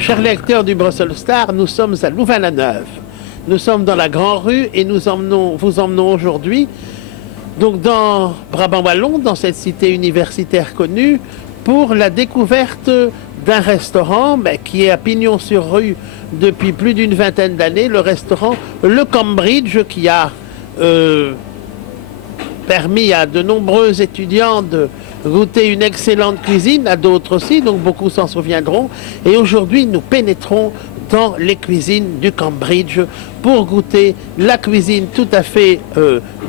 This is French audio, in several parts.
Chers lecteurs du Brussels Star, nous sommes à Louvain-la-Neuve. Nous sommes dans la Grande Rue et vous emmenons aujourd'hui donc dans Brabant Wallon, dans cette cité universitaire connue, pour la découverte d'un restaurant qui est à Pignon-sur-Rue depuis plus d'une vingtaine d'années, le restaurant Le Cambridge, qui a permis à de nombreux étudiants de goûter une excellente cuisine, à d'autres aussi, donc beaucoup s'en souviendront. Et aujourd'hui, nous pénétrons dans les cuisines du Cambridge pour goûter la cuisine tout à fait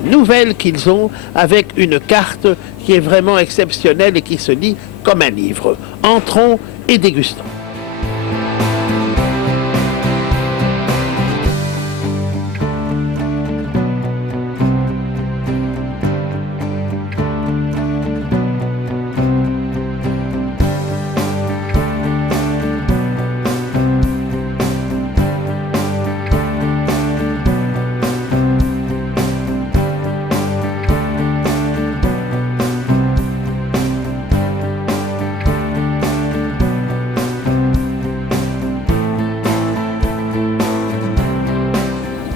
nouvelle qu'ils ont, avec une carte qui est vraiment exceptionnelle et qui se lit comme un livre. Entrons et dégustons.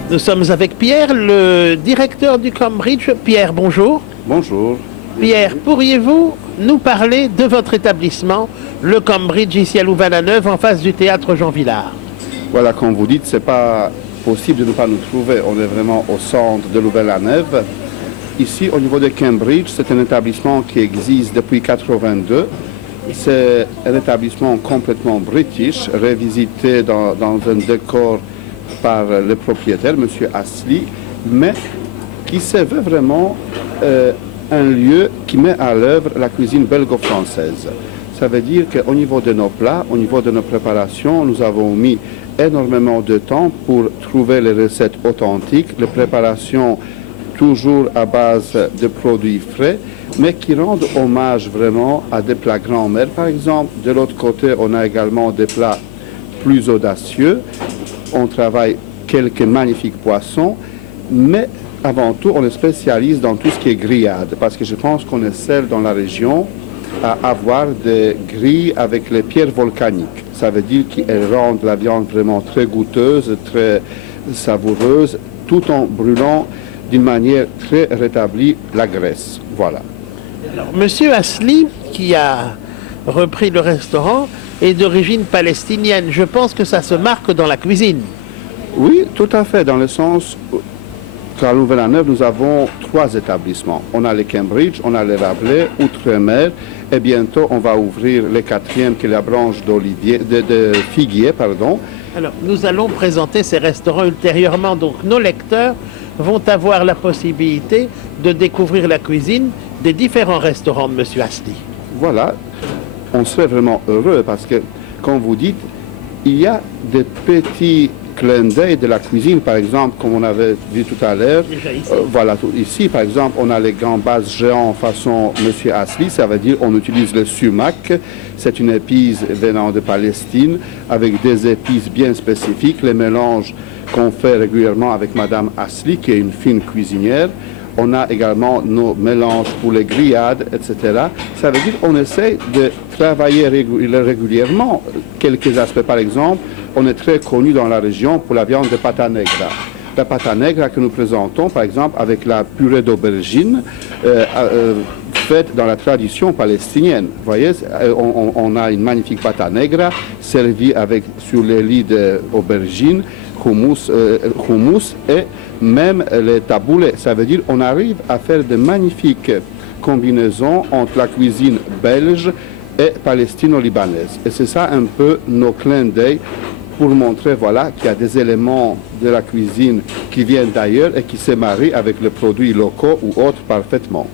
Nous sommes avec Pierre, le directeur du Cambridge. Pierre, bonjour. Bonjour. Pierre, pourriez-vous nous parler de votre établissement, le Cambridge, ici à Louvain-la-Neuve, en face du théâtre Jean Vilar? Voilà, comme vous dites, c'est pas possible de ne pas nous trouver. On est vraiment au centre de Louvain-la-Neuve. Ici, au niveau de Cambridge, c'est un établissement qui existe depuis 1982. C'est un établissement complètement british, revisité dans un décor par le propriétaire, M. Astley, mais qui se veut vraiment un lieu qui met à l'œuvre la cuisine belgo-française. Ça veut dire qu'au niveau de nos plats, au niveau de nos préparations, nous avons mis énormément de temps pour trouver les recettes authentiques, les préparations toujours à base de produits frais, mais qui rendent hommage vraiment à des plats grand-mère, par exemple. De l'autre côté, on a également des plats plus audacieux. On travaille quelques magnifiques poissons, mais avant tout, on est spécialiste dans tout ce qui est grillade, parce que je pense qu'on est seul dans la région à avoir des grilles avec les pierres volcaniques. Ça veut dire qu'elles rendent la viande vraiment très goûteuse, très savoureuse, tout en brûlant d'une manière très rétablie la graisse. Voilà. Alors, Monsieur Astley, qui a repris le restaurant, est d'origine palestinienne. Je pense que ça se marque dans la cuisine. Oui, tout à fait, dans le sens qu'à Louvain-la-Neuve, nous avons 3 établissements. On a le Cambridge, on a le Rabelais, Outre-mer, et bientôt on va ouvrir le 4e qui est la branche de figuier. Alors, nous allons présenter ces restaurants ultérieurement, donc nos lecteurs vont avoir la possibilité de découvrir la cuisine des différents restaurants de M. Astley. Voilà. On serait vraiment heureux parce que, comme vous dites, il y a des petits clins d'œil de la cuisine, par exemple, comme on avait vu tout à l'heure. Voilà, ici, par exemple, on a les gambases géants façon M. Astley, ça veut dire on utilise le sumac, c'est une épice venant de Palestine, avec des épices bien spécifiques, les mélanges qu'on fait régulièrement avec Madame Astley, qui est une fine cuisinière. On a également nos mélanges pour les grillades, etc. Ça veut dire qu'on essaie de travailler régulièrement quelques aspects. Par exemple, on est très connu dans la région pour la viande de pata negra. La pata negra que nous présentons, par exemple, avec la purée d'aubergine, faite dans la tradition palestinienne. Vous voyez, on a une magnifique pata negra servie sur les lits d'aubergine, hummus et même les taboulés. Ça veut dire qu'on arrive à faire de magnifiques combinaisons entre la cuisine belge et palestino-libanaise. Et c'est ça un peu nos clins d'œil pour montrer voilà, qu'il y a des éléments de la cuisine qui viennent d'ailleurs et qui se marient avec les produits locaux ou autres parfaitement.